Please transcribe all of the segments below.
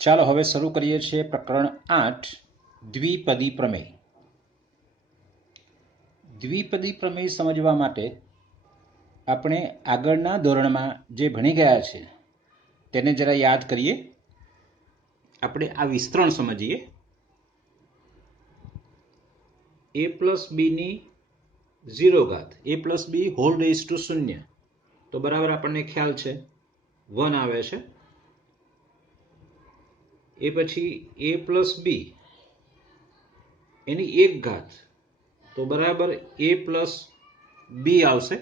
ચાલો હવે શરૂ કરીએ છીએ પ્રકરણ 8 દ્વિપદી પ્રમેય. દ્વિપદી પ્રમેય સમજવા માટે આપણે આગળના ધોરણમાં જે ભણી ગયા છે તેને જરા યાદ કરીએ. આપણે આ વિસ્તરણ સમજીએ. a પ્લસ બીની 0 ઘાત a plus b whole raise to 0 તો બરાબર આપણને ખ્યાલ છે 1 આવે છે. એ પછી a પ્લસ બી એની 1 ઘાત તો બરાબર a પ્લસ બી આવશે.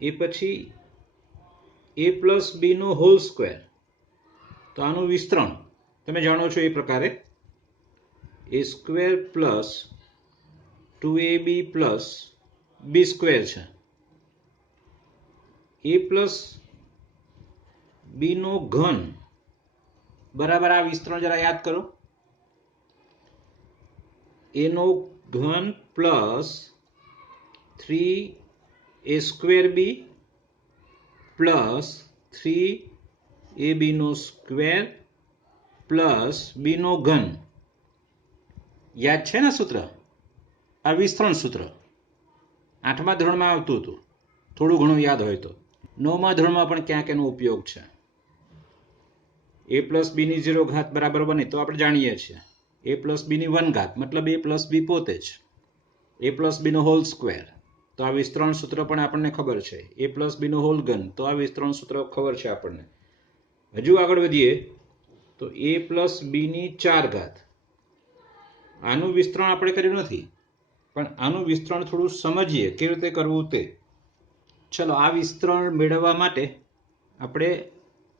એ પછી a પ્લસ બીનો હોલ સ્ક્વેર તો આનું વિસ્તરણ તમે જાણો છો એ પ્રકારે a square plus 2ab plus b square છે. a પ્લસ બીનો ઘન બરાબર આ વિસ્તરણ જરા યાદ કરો. એનો ઘન પ્લસ 3a સ્ક્વેર બી પ્લસ 3ab નો સ્ક્વેર પ્લસ બી નો ઘન. યાદ છે ને સૂત્ર? આ વિસ્તરણ સૂત્ર 8મા ધોરણમાં આવતું હતું, થોડું ઘણું યાદ હોય તો. 9મા ધોરણમાં પણ ક્યાંક એનો ઉપયોગ છે. a પ્લસ બીની 0 ઘાત બરાબર 1 તો આપણે જાણીએ છીએ. a પ્લસ બીની 1 ઘાત મતલબ a પ્લસ બી પોતે જ. a પ્લસ બીનો હોલ સ્ક્વેર તો આ વિસ્તરણ સૂત્ર પણ આપણને ખબર છે. a પ્લસ બીનો હોલ ઘન તો આ વિસ્તરણ સૂત્ર ખબર છે આપણને. હજુ આગળ વધીએ તો a પ્લસ બીની 4 ઘાત. આનું વિસ્તરણ આપણે કર્યું નથી, પણ આનું વિસ્તરણ થોડું સમજીએ કેવી રીતે કરવું તે. ચલો, આ વિસ્તરણ મેળવવા માટે આપણે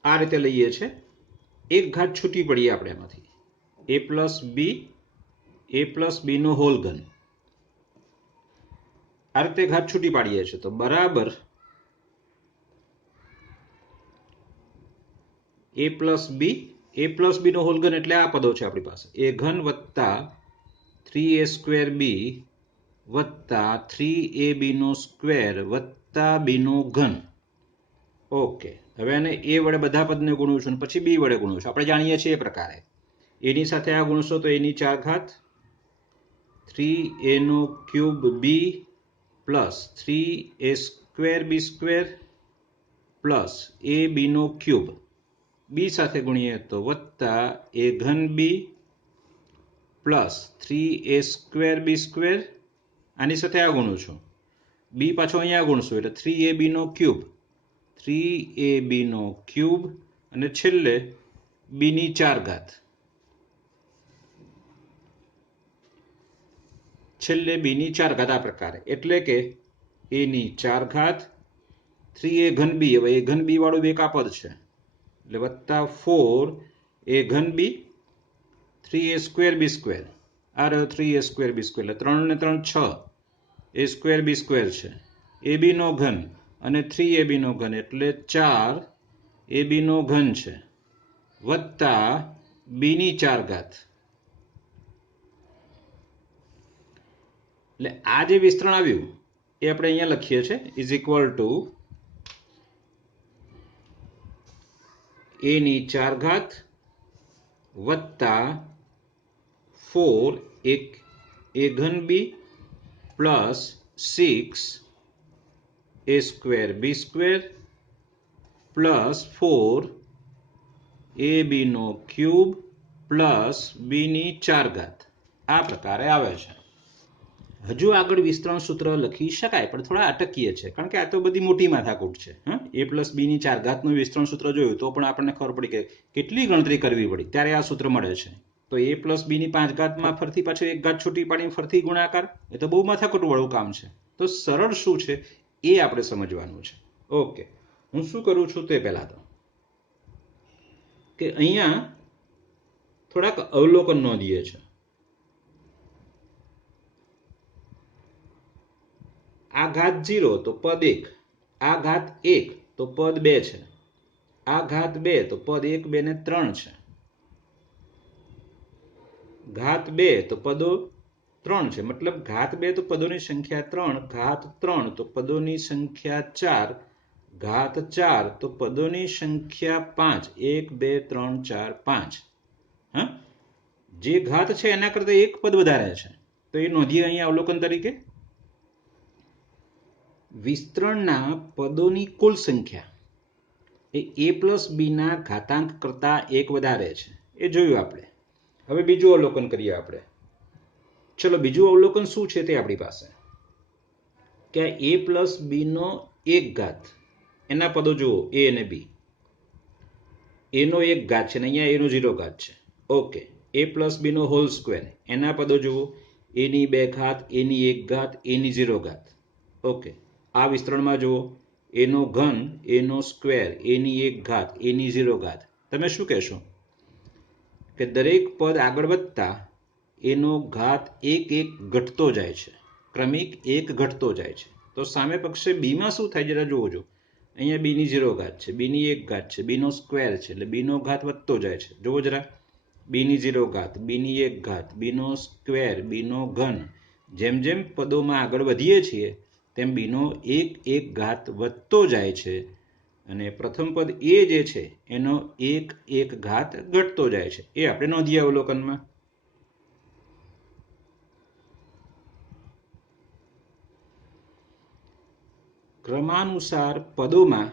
આ રીતે લઈએ છીએ. 1 ઘાત છૂટી પડીએ આપણે એમાંથી. a પ્લસ બીનો હોલ ઘન આ રીતે ઘાત છૂટી પાડીએ છીએ તો બરાબર a પ્લસ બીનો હોલ ઘન એટલે આ પદો છે આપણી પાસે. a ઘન વત્તા 3a સ્ક્વેર બી વત્તા 3ab નો સ્ક્વેર વત્તા બી નો ઘન. ઓકે, હવે આને a વડે બધા પદને ગુણું છું પછી b વડે ગુણું છું. આપણે જાણીએ છીએ એ પ્રકારે એની સાથે આ ગુણશો તો એની 4 ઘાત 3a નો cube B plus 3a square B square plus a B નો ક્યુબ બી સાથે ગુણીએ તો વત્તા a ઘન B plus 3a square B square. આની સાથે આ ગુણું છું, બી પાછો અહીંયા ગુણશું એટલે 3ab નો ક્યુબ અને છેલ્લે બીની 4 ઘાત. આ પ્રકારે એટલે કે a ની 4 ઘાત 3a ઘન બી. હવે એ ઘન બી વાળું એક આ પદ છે એટલે વત્તા 4a ઘન બી 3a સ્ક્વેર બી સ્ક્વેર. આ રહ્યો 3a સ્ક્વેર બી સ્ક્વેર એટલે 3 ને 3 6 a સ્ક્વેર બી સ્ક્વેર છે. ab નો ઘન અને 3ab નો ઘન એટલે 4ab નો ઘન છે વત્તા બી ની 4 ઘાત. એટલે આ જે વિસ્તરણ આવ્યું એ આપણે અહીંયા લખીએ છીએ ઇઝ ઇક્વલ ટુ a ની 4 ઘાત વત્તા 4 a ઘન B plus 6 a square B square plus 4ab નો ક્યુબ પ્લસ બી ની 4 ઘાત. આ પ્રકારે આવે છે. હજુ આગળ વિસ્તરણ સૂત્ર લખી શકાય પણ થોડા અટકીએ છે કારણ કે આ તો બધી મોટી માથાકૂટ છે. a પ્લસ બીની 4 ઘાતનું વિસ્તરણ સૂત્ર જોયું તો પણ આપણને ખબર પડી કે કેટલી ગણતરી કરવી પડી ત્યારે આ સૂત્ર મળે છે. તો a પ્લસ બીની 5 ઘાતમાં ફરતી પાછળ 1 ઘાત છૂટી પાડીને ફરતી ગુણાકાર, એ તો બહુ માથાકૂટ વાળું કામ છે. તો સરળ શું છે એ આપણે સમજવાનું છે. ઓકે, હું શું કરું છું તે પહેલા તો કે અહીંયા થોડાક અવલોકન નોંધીએ છે. આ ઘાત 0 તો પદ 1, આ ઘાત 1 તો પદ 2 છે, આ ઘાત 2 તો પદ 1 2 ને 3 છે, ઘાત 2 તો પદો 3 છે મતલબ ઘાત 2 તો પદોની સંખ્યા 3, ઘાત 3 તો પદોની સંખ્યા 4 ઘાત 4 તો પદોની સંખ્યા 5 1 2 3 4 5 હા જે ઘાત છે એના કરતા એક પદ વધારે છે તો એ નોંધીએ અહીંયા અવલોકન તરીકે વિસ્તરણના પદોની કુલ સંખ્યા એ a પ્લસ b ના ઘાતાંક કરતા એક વધારે છે એ જોયું આપણે હવે બીજું અવલોકન કરીએ આપણે ચલો બીજું અવલોકન શું છે તે આપણી પાસે કે a પ્લસ b નો એક ઘાત એના પદો જુઓ a અને b a નો એક ઘાત છે ને અહીંયા a નો 0 ઘાત છે ઓકે a પ્લસ b નો હોલ સ્ક્વેર એના પદો જુઓ a ની 2 ઘાત a ની 1 ઘાત a ની 0 ઘાત ઓકે આ વિસ્તરણમાં જુઓ a નો ઘન a નો સ્ક્વેર a ની 1 ઘાત a ની 0 ઘાત તમે શું કહેશો કે દરેક પદ આગળ વધતા એનો ઘાત એક એક ઘટતો જાય છે ક્રમિક એક ઘટતો જાય છે તો સામે પક્ષે b માં શું થાય જરા જોજો અહીંયા b ની 0 ઘાત છે b ની 1 ઘાત છે b નો સ્ક્વેર છે એટલે b નો ઘાત વધતો જાય છે જોવો જરા b ની 0 ઘાત b ની 1 ઘાત b નો સ્ક્વેર b નો ઘન જેમ જેમ પદોમાં આગળ વધીએ છીએ તેમ b નો એક એક ઘાત વધતો જાય છે અને પ્રથમ પદ a જે છે એનો એક એક ઘાત ઘટતો જાય છે એ આપણે નોંધીએ અવલોકનમાં ક્રમાનુસાર પદોમાં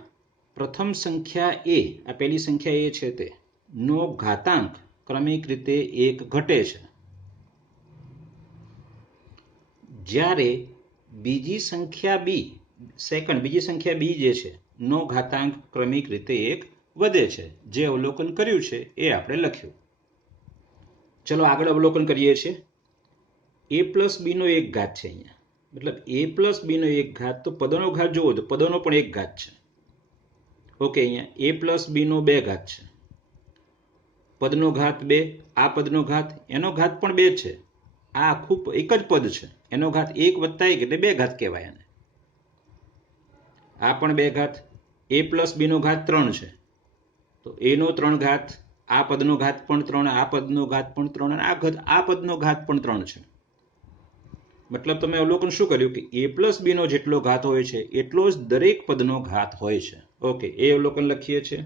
પ્રથમ સંખ્યા a આ પહેલી સંખ્યા a છે તે નો ઘાતાંક ક્રમિક રીતે એક ઘટે છે જ્યારે બીજી સંખ્યા b જે છે નો ઘાતાંક ક્રમિક રીતે એક વધે છે જે અવલોકન કર્યું છે એ આપણે લખ્યું ચલો આગળ અવલોકન કરીએ છીએ a પ્લસ b નો એક ઘાત છે અહીંયા મતલબ a પ્લસ b નો એક ઘાત તો પદોનો ઘાત જોવો તો પદોનો પણ એક ઘાત છે ઓકે અહીંયા a પ્લસ b નો 2 ઘાત છે પદનો ઘાત 2 આ પદનો ઘાત એનો ઘાત પણ 2 છે આ આખું એક જ પદ છે એનો ઘાત 1 વત્તા 1 એટલે 2 ઘાત કહેવાય એને આ પણ 2 ઘાત a પ્લસ b નો ઘાત 3 છે તો a નો 3 ઘાત આ પદનો ઘાત પણ 3 આ પદનો ઘાત પણ 3 અને આ પદનો ઘાત પણ 3 છે મતલબ તમે અવલોકન શું કર્યું કે a પ્લસ b નો જેટલો ઘાત હોય છે એટલો જ દરેક પદનો ઘાત હોય છે ઓકે એ અવલોકન લખીએ છીએ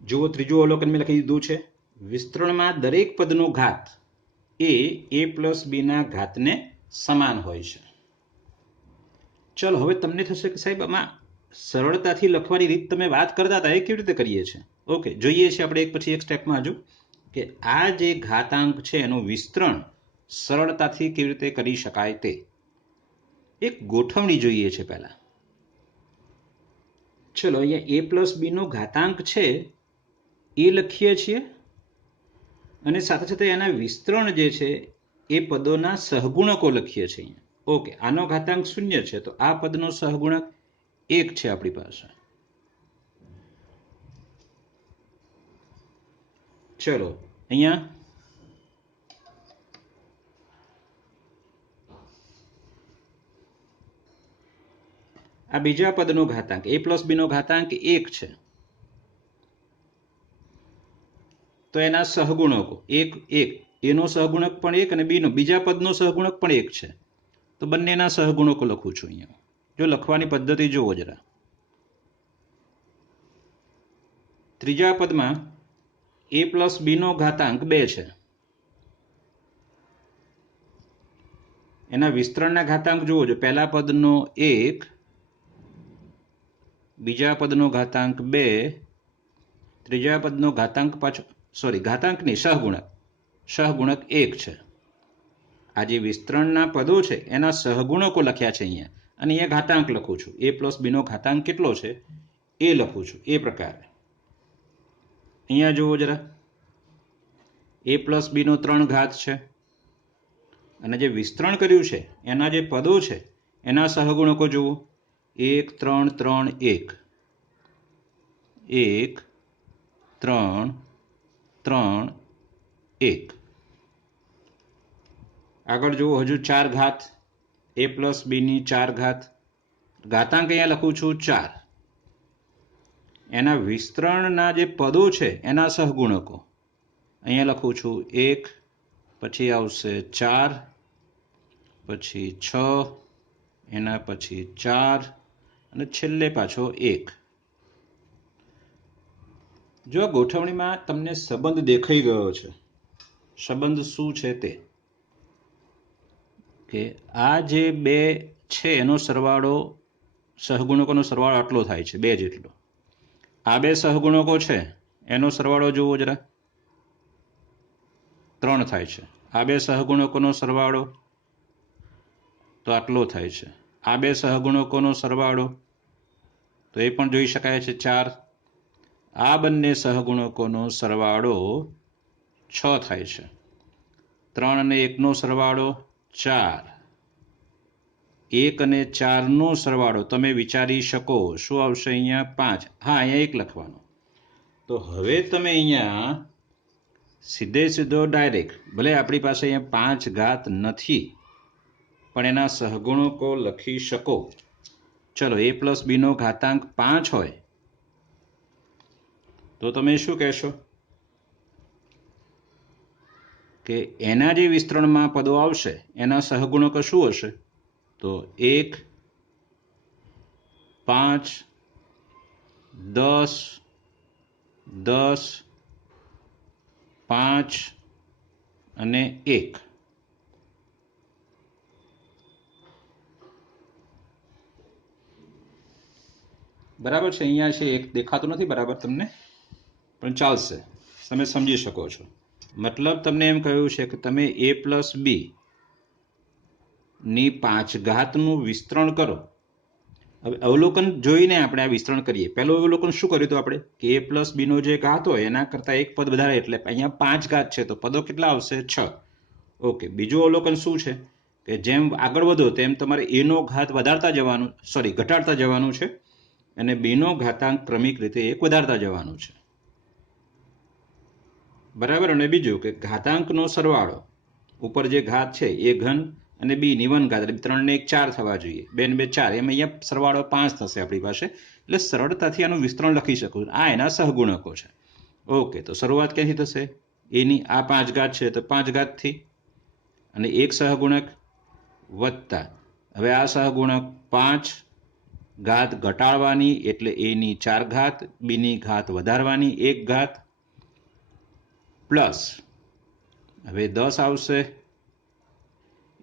જુઓ ત્રીજું અવલોકન મેં લખી દીધું છે વિસ્તરણમાં દરેક પદનો ઘાત એ a પ્લસ b ના ઘાતને સમાન હોય છે ચલો હવે તમને થશે કે સાહેબ આમાં સરળતાથી લખવાની રીત તમે વાત કરતા હતા એ કેવી રીતે કરીએ છીએ ઓકે જોઈએ છીએ આપણે એક પછી એક સ્ટેપમાં હજુ કે આ જે ઘાતાંક છે એનું વિસ્તરણ સરળતાથી કેવી રીતે કરી શકાય તે એક ગોઠવણી જોઈએ છે પહેલા ચલો અહીંયા a પ્લસ b નો ઘાતાંક છે એ લખીએ છીએ અને સાથે સાથે એના વિસ્તરણ જે છે એ પદોના સહગુણકો લખીએ છીએ અહીંયા ઓકે આનો ઘાતાંક 0 છે તો આ પદનો સહગુણક 1 છે આપણી પાસે ચલો અહીંયા આ બીજા પદનો ઘાતાંક a પ્લસ b નો ઘાતાંક 1 છે તો એના સહગુણકો 1 એનો સહગુણક પણ 1 અને b નો બીજા પદનો સહગુણક પણ 1 છે તો બંનેના સહગુણકો લખું છું અહીંયા જો લખવાની પદ્ધતિ જોવો જરા ત્રીજા પદમાં a પ્લસ b નો ઘાતાંક 2 છે એના વિસ્તરણના ઘાતાંક જોવો જો પહેલા પદનો 1 બીજા પદનો ઘાતાંક 2 ત્રીજા પદનો ઘાતાંક પાછો ઘાતાંક નહીં સહગુણક 1 છે આ જે વિસ્તરણના પદો છે એના સહગુણકો લખ્યા છે અહીંયા અને અહીંયા ઘાતાંક લખું છું, a પ્લસ બીનો ઘાતાંક કેટલો છે એ લખું છું એ પ્રકારે. અહીંયા જુઓ જરા, a પ્લસ બીનો 3 ઘાત છે અને જે વિસ્તરણ કર્યું છે એના જે પદો છે એના સહગુણકો જુઓ, 1 3 3 1, 1 3 3 1. આગળ જુઓ, હજુ 4 ઘાત, a પ્લસ બીની 4 ઘાત, ઘાતાંક અહીંયા લખું છું 4. એના વિસ્તરણના જે પદો છે એના સહગુણકો અહીંયા લખું છું 1, પછી આવશે 4, પછી 6, એના પછી 4 અને છેલ્લે પાછો 1. જો આ ગોઠવણીમાં તમને સંબંધ દેખાઈ ગયો છે, સંબંધ શું છે તે, કે આ જે બે છે એનો સરવાળો, સહગુણકોનો સરવાળો આટલો થાય છે, 2 જેટલો. આ બે સહગુણકો છે એનો સરવાળો જુઓ જરા, 3 થાય છે. આ બે સહગુણકોનો સરવાળો તો આટલો થાય છે. આ બે સહગુણકોનો સરવાળો તો એ પણ જોઈ શકાય છે 4. આ બંને સહગુણકોનો સરવાળો 6 થાય છે. 3 અને 1નો સરવાળો 4. 1 અને 4નો સરવાળો તમે વિચારી શકો શું આવશે અહીંયા? 5. હા, અહીંયા 1 લખવાનો. તો હવે તમે અહીંયા સીધો ડાયરેક્ટ, ભલે આપણી પાસે અહીંયા 5 ઘાત નથી પણ એના સહગુણકો લખી શકો. ચલો, a પ્લસ બીનો ઘાતાંક 5 હોય તો તમે શું કહેશો કે એના જે વિસ્તરણમાં પદો આવશે એના સહગુણકો શું હશે? તો 1 5 10 10 5 અને 1. બરાબર છે. અહીંયા છે 1 દેખાતું નથી બરાબર તમને, પણ ચાલશે, તમે સમજી શકો છો. મતલબ તમને એમ કહ્યું છે કે તમે a પ્લસ બી ની 5 ઘાતનું વિસ્તરણ કરો. હવે અવલોકન જોઈને આપણે આ વિસ્તરણ કરીએ. પહેલું અવલોકન શું કર્યું હતું આપણે કે a પ્લસ બીનો જે ઘાત હોય એના કરતાં એક પદ વધારે, એટલે અહીંયા 5 ઘાત છે તો પદો કેટલા આવશે? 6. ઓકે. બીજું અવલોકન શું છે કે જેમ આગળ વધો તેમ તમારે a નો ઘાત ઘટાડતા જવાનું છે અને b નો ઘાતાંક ક્રમિક રીતે 1 વધારતા જવાનું છે. બરાબર. અને બીજું કે ઘાતાંકનો સરવાળો, ઉપર જે ઘાત છે એ ઘન અને b ની 1 ઘાત, 3 ને 1 4 થવા જોઈએ, 2 ને 2 4, એમ અહીંયા સરવાળો 5 થશે આપણી પાસે. એટલે સરળતાથી આનું વિસ્તરણ લખી શકું. આ એના સહગુણકો છે. ઓકે. તો શરૂઆત ક્યાંથી થશે? એની આ 5 ઘાત છે તો 5 ઘાતથી, અને એક સહગુણક વત્તા, હવે આ સહગુણક 5 ઘાત ઘટાડવાની એટલે a ની 4 ઘાત, b ની ઘાત વધારવાની 1 ઘાત, પ્લસ હવે 10 આવશે,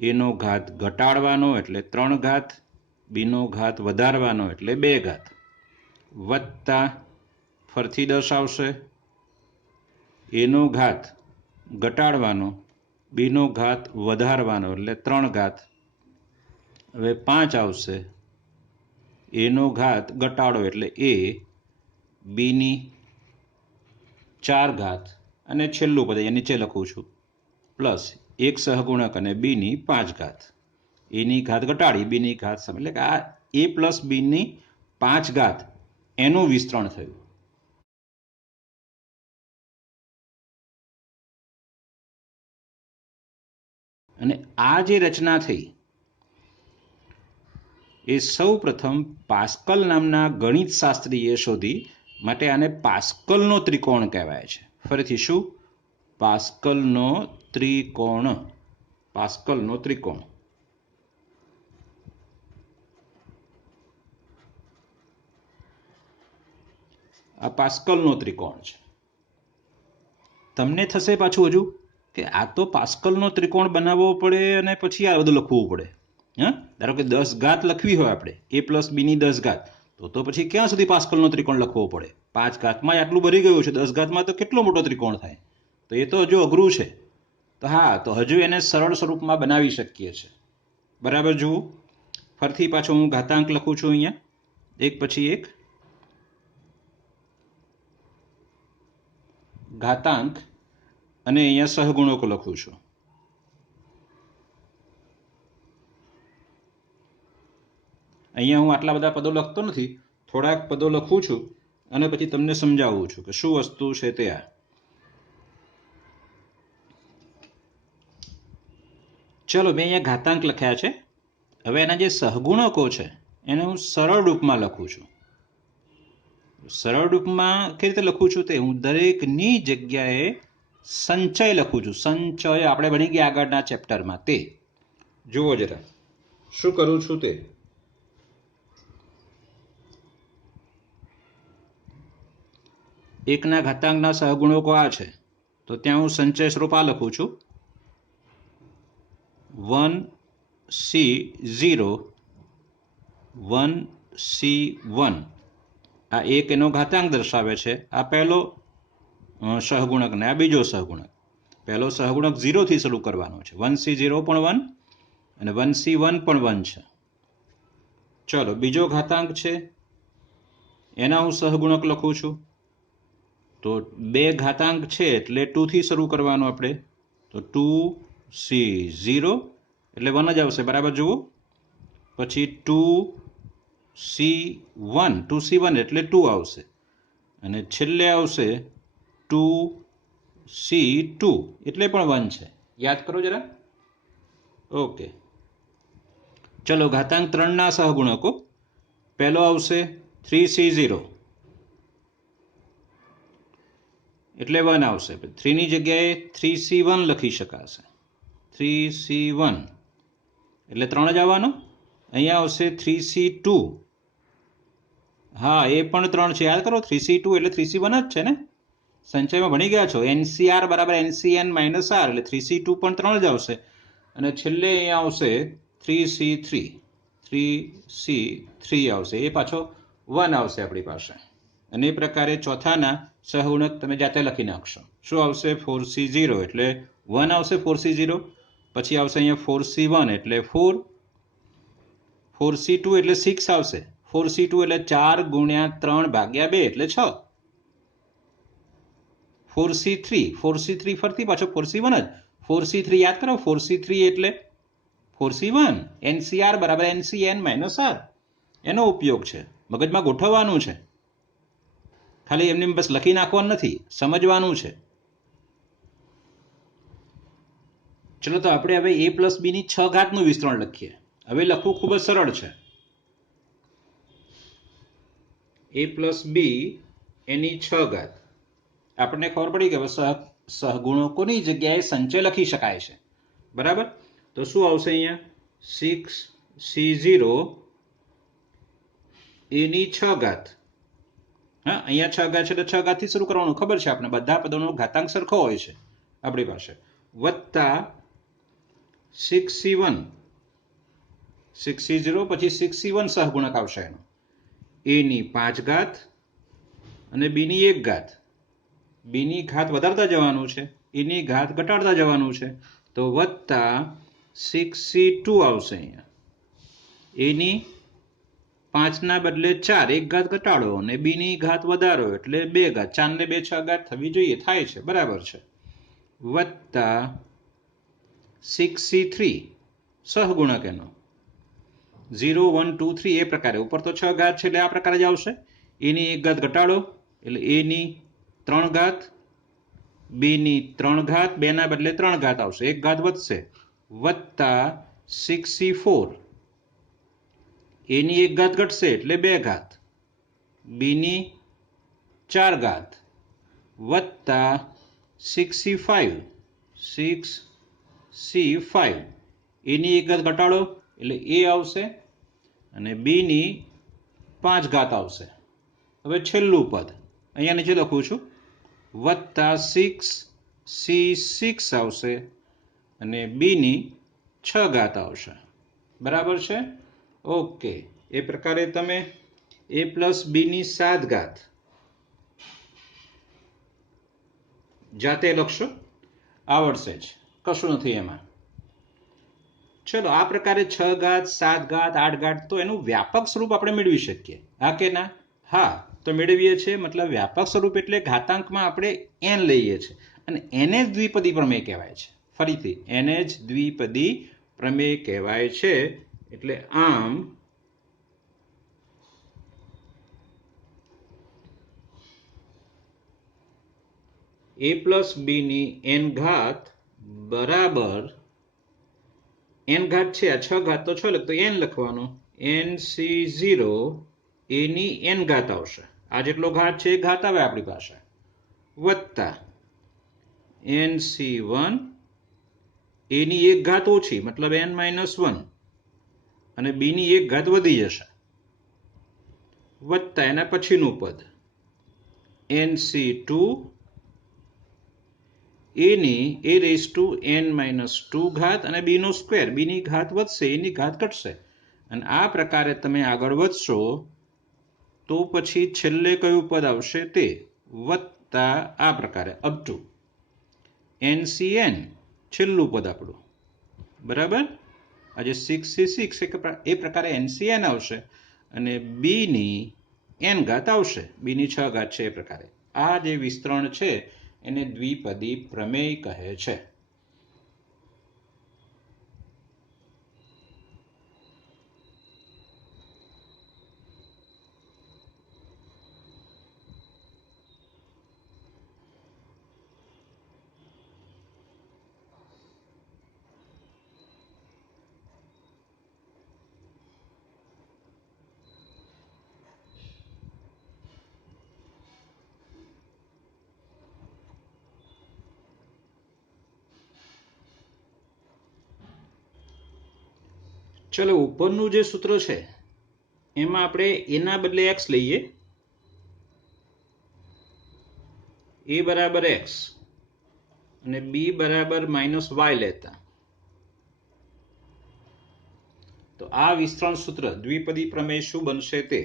a નો ઘાત ઘટાડવાનો એટલે 3 ઘાત, b નો ઘાત વધારવાનો એટલે 2 ઘાત, વત્તા ફરીથી 10 આવશે, a નો ઘાત ઘટાડવાનો, b નો ઘાત વધારવાનો એટલે 3 ઘાત, હવે 5 આવશે, a નો ઘાત ઘટાડો એટલે a, b ની 4 ઘાત અને છેલ્લું પદ અહીંયા નીચે લખું છું, પ્લસ એક સહગુણક અને b ની 5 ઘાત. a ની ઘાત ઘટાડી, b ની ઘાત સમ, એટલે કે આ a પ્લસ b ની 5 ઘાત એનું વિસ્તરણ થયું. અને આ જે રચના થઈ એ સૌ પ્રથમ પાસ્કલ નામના ગણિત શાસ્ત્રીએ શોધી, માટે આને પાસ્કલનો ત્રિકોણ કહેવાય છે. ફરીથી શું? પાસ્કલનો ત્રિકોણ. પાસ્કલનો ત્રિકોણ. આ પાસ્કલનો ત્રિકોણ છે. તમને થશે પાછું હજુ કે આ તો પાસ્કલનો ત્રિકોણ બનાવવો પડે અને પછી આ બધું લખવું પડે. ધારો કે 10 ઘાત લખવી હોય આપણે, a પ્લસ b ની 10 ઘાત, તો પછી ક્યાં સુધી પાસ્કલનો ત્રિકોણ લખવો પડે? 5 ઘાતમાં આટલું ભરી ગયું છે, 10 ઘાતમાં તો કેટલો મોટો ત્રિકોણ થાય? તો એ તો હજુ અઘરું છે. તો હા, તો હજુ એને સરળ સ્વરૂપમાં બનાવી શકીએ છીએ. બરાબર. જુઓ, ફરીથી પાછો હું ઘાતાંક લખું છું અહીંયા એક પછી એક ઘાતાંક અને અહીંયા સહગુણકો લખું છું. અહીંયા હું આટલા બધા પદો લખતો નથી, થોડાક પદો લખું છું અને પછી તમને સમજાવું છું કે શું વસ્તુ છે તે. આ ચલો મેં અહીંયા ઘાતાંક લખ્યા છે. હવે એના જે સહગુણકો છે એને હું સરળ રૂપમાં લખું છું. સરળ રૂપમાં કેવી રીતે લખું છું તે હું દરેકની જગ્યાએ સંચય લખું છું. સંચય આપણે ભણી ગયા આગળના ચેપ્ટરમાં. તે જુઓ જરા શું કરું છું તે. એકના ઘાતાંકના સહગુણકો આ છે તો ત્યાં હું સંચય સ્વરૂપ આ લખું છું 1C0 1C1. આ એક એનો ઘાતાંક દર્શાવે છે. આ પહેલો સહગુણક ને આ બીજો સહગુણક. પહેલો સહગુણક 0 થી શરૂ કરવાનો છે. 1C0 પણ 1 અને 1C1 પણ 1 છે. ચલો બીજો ઘાતાંક છે એના હું સહગુણક લખું છું. તો બે ઘાતાંક છે એટલે 2 થી શરૂ કરવાનો આપણે. તો 2C0 એટલે 1 જ આવશે, બરાબર જુઓ. પછી 2C1 એટલે 2 આવશે અને છેલ્લે આવશે 2C2 એટલે પણ 1 છે. યાદ કરો જરા. ઓકે ચલો ઘાતાંક 3ના સહગુણકો. પહેલો આવશે 3C0 એટલે 1 આવશે. 3 ની જગ્યાએ 3C1 લખી શકાશે. 3C1 એટલે 3 જ આવવાનો. અહીંયા આવશે 3C2. હા એ પણ 3 છે. યાદ કરો 3C2 એટલે 3C1 જ છે ને. સંચયમાં ભણી ગયા છો. NCR બરાબર NCN માઇનસ R એટલે 3C2 પણ 3 જ આવશે. અને છેલ્લે અહીંયા આવશે 3C3 આવશે. એ પાછો 1 આવશે આપણી પાસે. અને એ પ્રકારે ચોથાના સહગુણક તમે જાતે લખી નાખશો. શું આવશે 4C0 એટલે 1 આવશે 4C0. પછી આવશે અહીંયા 4C1 એટલે 4. 4C2 એટલે 6 આવશે. 4C2 એટલે 4 ગુણ્યા 3 ભાગ્યા 2 એટલે 6. 4C3 ફરતી પાછો 4C1 જ. 4C3 યાદ કરો. 4C3 એટલે 4C1. NCR બરાબર NCN માઇનસ R એનો ઉપયોગ છે. મગજમાં ગોઠવવાનું છે. ખાલી એમને બસ લખી નાખવાનું નથી, સમજવાનું છે. ચલો તો આપણે હવે a પ્લસ b ની 6 ઘાતનું વિસ્તરણ લખીએ. હવે લખવું ખૂબ જ સરળ છે. a પ્લસ b એની 6 ઘાત. આપણને ખબર પડી કે સહગુણકોની જગ્યાએ સંચય લખી શકાય છે, બરાબર. તો શું આવશે અહીંયા 6C0 એની 6 ઘાત. હા અહીંયા 6 ઘાત છે એટલે 6 ઘાતથી શરૂ કરવાનું. ખબર છે આપણે બધા પદોનો ઘાતાંક સરખો હોય છે આપણી પાસે. વત્તા 6C1 6C0 પછી 6C1 સહગુણક આવશે એનો. એની 5 ઘાત અને બીની 1 ઘાત. બીની ઘાત વધારતા જવાનું છે, એની ઘાત ઘટાડતા જવાનું છે. તો વત્તા 6C2 આવશે અહીંયા. એની 5 ના બદલે 4, 1 ઘાત ઘટાડો અને બીની ઘાત વધારો એટલે 2 ઘાત. 4 ને 2 6 ઘાત થવી જોઈએ, થાય છે, બરાબર છે. વત્તા 6C3 સહગુણક એનો 0 1 2 3 એ પ્રકારે. ઉપર તો 6 ઘાત છે એટલે આ પ્રકારે જ આવશે. એની 1 ઘાત ઘટાડો એટલે એની 3 ઘાત, બીની 3 ઘાત, 2 ના બદલે 3 ઘાત આવશે, 1 ઘાત વધશે. વત્તા 6C4 એની 1 ઘાત ઘટશે એટલે 2 ઘાત, બીની 4 ઘાત. વત્તા 6C5 એની 1 ઘાત ઘટાડો એટલે એ આવશે અને બીની 5 ઘાત આવશે. હવે છેલ્લું પદ અહીંયા નીચે લખું છું. વત્તા 6C6 આવશે અને બીની 6 ઘાત આવશે, બરાબર છે. ઓકે એ પ્રકારે તમે a પ્લસ બીની 7 ઘાત જાતે લખશો, આવડશે જ, કશું નથી એમાં. ચલો આ પ્રકારે 6 ઘાત 7 ઘાત 8 ઘાત તો એનું વ્યાપક સ્વરૂપ આપણે મેળવી શકીએ. હા કે ના? હા, તો મેળવીએ છીએ. મતલબ વ્યાપક સ્વરૂપ એટલે ઘાતાંકમાં આપણે n લઈએ છીએ અને એને જ દ્વિપદી પ્રમેય કહેવાય છે. ફરીથી એને જ દ્વિપદી પ્રમેય કહેવાય છે. એટલે આમ a પ્લસ b ની n ઘાત બરાબર n ઘાત છે, આ 6 ઘાત તો 6 તો n લખવાનું, nc0 a ની n ઘાત આવશે. આ જેટલો ઘાત છે એ ઘાત આવે આપણી પાસે, વત્તા nc1 a ની એક ઘાત ઓછી મતલબ n -1 અને b ની એક ઘાત વધી જશે, વત્તા એના પછીનું પદ nc2 a ની a⁻n-2 ઘાત અને b નો સ્ક્વેર, b ની ઘાત વધશે, a ની ઘાત ઘટશે. અને આ પ્રકારે તમે આગળ વધશો તો પછી છેલ્લે કયું પદ આવશે તે વત્તા આ પ્રકારે અપ ટુ ncn છેલ્લું પદ આપણું, બરાબર. આજે 6c6 એ પ્રકારે ncn આવશે અને b ની n ઘાત આવશે, b ની 6 ઘાત છે એ પ્રકારે. આ જે વિસ્તરણ છે એને દ્વિપદી પ્રમેય કહે છે. ચલો ઉપરનું જે સૂત્ર છે એમાં આપણે એના બદલે x લઈએ, a બરાબર x અને b બરાબર -y લેતા, તો આ વિસ્તરણ સૂત્ર દ્વિપદી પ્રમેય શું બનશે તે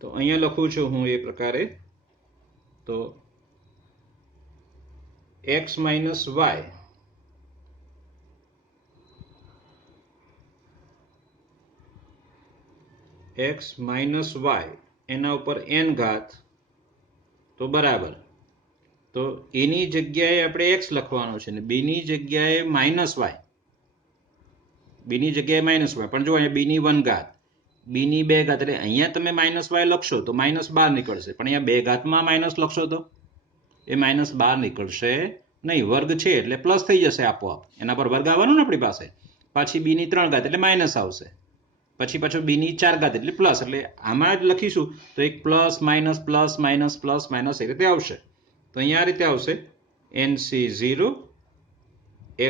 તો અહીંયા લખું છું હું એ પ્રકારે. તો x - y x - y એના ઉપર n ઘાત તો બરાબર, તો એની જગ્યાએ આપણે x લખવાનું છે ને b ની જગ્યાએ -y, b ની જગ્યાએ -y, પણ જો અહીંયા b ની 1 ઘાત, b ની 2 ઘાત, એટલે અહીંયા તમે -y લખશો તો માઇનસ બહાર નીકળશે, પણ અહીંયા 2 ઘાતમાં માઇનસ લખશો તો એ માઇનસ બહાર નીકળશે નહીં, વર્ગ છે એટલે પ્લસ થઈ જશે આપોઆપ, એના પર વર્ગ આવવાનો ને આપણી પાસે. પાછી b ની 3 ઘાત એટલે માઇનસ આવશે, પછી પાછું b ની 4 ઘાત એટલે પ્લસ, એટલે આમાં જ લખીશું તો એક plus minus plus minus plus minus એ રીતે આવશે. તો અહીંયા આ રીતે આવશે nc0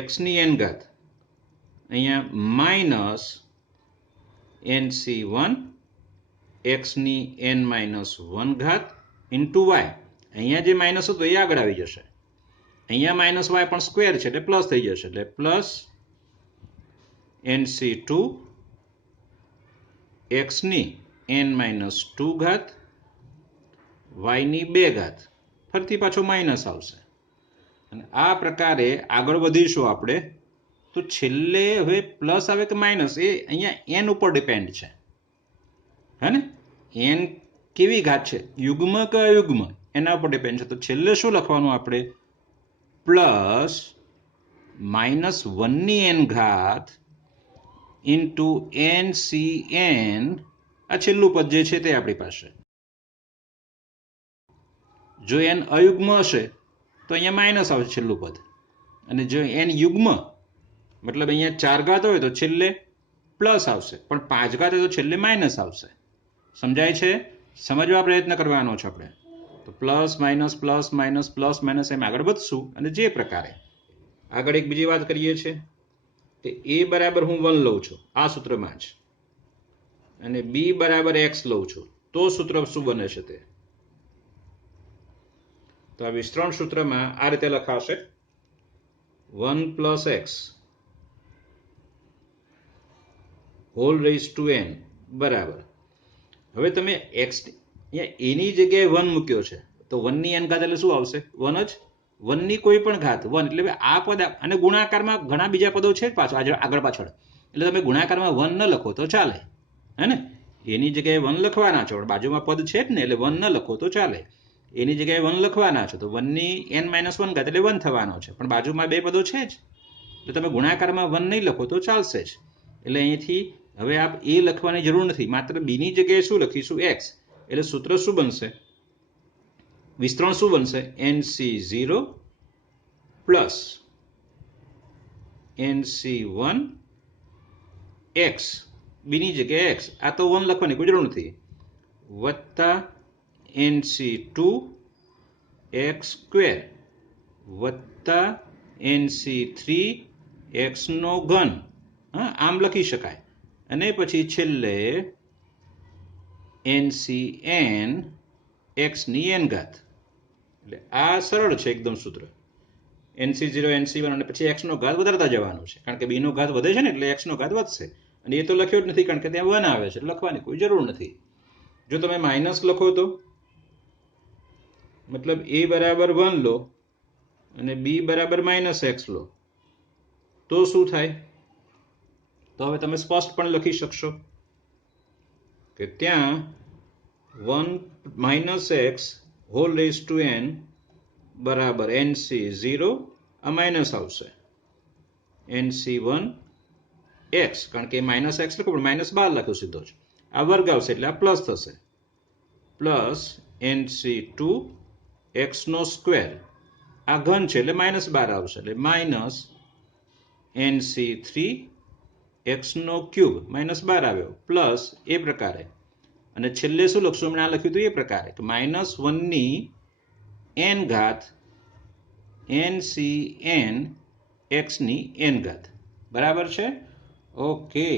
x ની n ઘાત, અહીંયા માઇનસ nc1 x ની n-1 ઘાત ઇન્ટુ y, અહીંયા જે માઇનસ હતો એ આગળ આવી જશે, અહીંયા -y પણ સ્ક્વેર છે એટલે પ્લસ થઈ જશે, એટલે પ્લસ nc2 x ની n-2 ઘાત y ની 2 ઘાત, ફરીથી પાછો માઇનસ આવશે. અને આ પ્રકારે આગળ વધીશું આપણે તો છેલ્લે હવે પ્લસ આવે કે માઇનસ એ અહીંયા n ઉપર ડિપેન્ડ છે, હે ને, n કેવી ઘાત છે, યુગ્મ કે અયુગ્મ, એના ઉપર ડિપેન્ડ છે. તો છેલ્લે શું લખવાનું આપણે, પ્લસ -1 ની n ઘાત ઇન્ટુ ncn, આ છેલ્લું પદ જે છે તે આપણી પાસે. જો n અયુગ્મ હશે તો અહીંયા માઇનસ આવશે છેલ્લું પદ, અને જો n યુગ્મ મતલબ અહીંયા 4 ઘાત હોય તો છેલ્લે પ્લસ આવશે, પણ 5 ઘાત હોય તો છેલ્લે માઇનસ આવશે. સમજાય છે? સમજવા પ્રયત્ન કરવાનો છે આપણે. તો પ્લસ માઇનસ એમ આગળ વધશું. અને જે પ્રકારે આગળ એક બીજી વાત કરીએ છીએ કે a બરાબર હું 1 લઉં છું આ સૂત્રમાં જ, અને b બરાબર x લઉં છું, તો સૂત્ર શું બને છે તે, તો આ વિસ્તરણ સૂત્રમાં આ રીતે લખાશે 1 + x whole raise to n બરાબર. હવે તમે x અહીંયા a ની જગ્યાએ 1 મૂક્યો છે તો 1 ની n ઘાત એટલે શું આવશે, 1 જ, વનની કોઈ પણ ઘાત વન એટલે આ પદ અને ગુણાકારમાં ઘણા બીજા પદો છે પાછળ આગળ પાછળ, એટલે તમે ગુણાકારમાં વન ન લખો તો ચાલે, હે ને? એની જગ્યાએ વન લખવાના છો, બાજુમાં પદ છે જ ને, એટલે વન ન લખો તો ચાલે. એની જગ્યાએ વન લખવાના છો તો વનની n-1 ઘાત એટલે વન થવાનો છે, પણ બાજુમાં બે પદો છે જ, એટલે તમે ગુણાકારમાં વન નહીં લખો તો ચાલશે જ. એટલે અહીંથી હવે આપ એ લખવાની જરૂર નથી, માત્ર બીની જગ્યાએ શું લખીશું? x. એટલે સૂત્ર શું બનશે? વિસ્તરણ શું બનશે? nc0 પ્લસ nc1 x, બીની જગ્યાએ x, આ તો 1 લખવાની કોઈ જરૂર નથી, વત્તા nc2 x સ્ક્વેર વત્તા nc3 x નો ઘન. હા, આમ લખી શકાય. અને પછી છેલ્લે ncn x ની n ઘાત. એટલે આ સરળ છે એકદમ સૂત્ર. nc0 nc1 અને પછી x નો ઘાત વધારતા જવાનું છે, કારણ કે b નો ઘાત વધે છે ને એટલે x નો ઘાત વધશે. અને એ તો લખ્યો જ નથી કારણ કે ત્યાં 1 આવે છે, એટલે લખવાની કોઈ જરૂર નથી. જો તમે માઇનસ લખો તો મતલબ a બરાબર 1 લો અને b બરાબર -x લો તો શું થાય? તો હવે તમે સ્પષ્ટ પણ લખી શકશો કે ત્યાં 1 - x whole raise to n બરાબર nc0, આ માઇનસ આવશે, nc1 x, કારણ કે -x લખો પણ -12 લખ્યો સીધો જ, આ વર્ગ આવશે એટલે આ પ્લસ થશે, પ્લસ nc2 x નો સ્ક્વેર, આ ઘન છે એટલે -12 આવશે, એટલે માઇનસ nc3 x નો ક્યુબ, -12 આવ્યો, પ્લસ એ પ્રકારે. અને છેલ્લે શું લખશું? હમણાં આ લખ્યું હતું એ પ્રકારે કે -1 ની n ઘાત ncn x ની n ઘાત. બરાબર છે? ઓકે.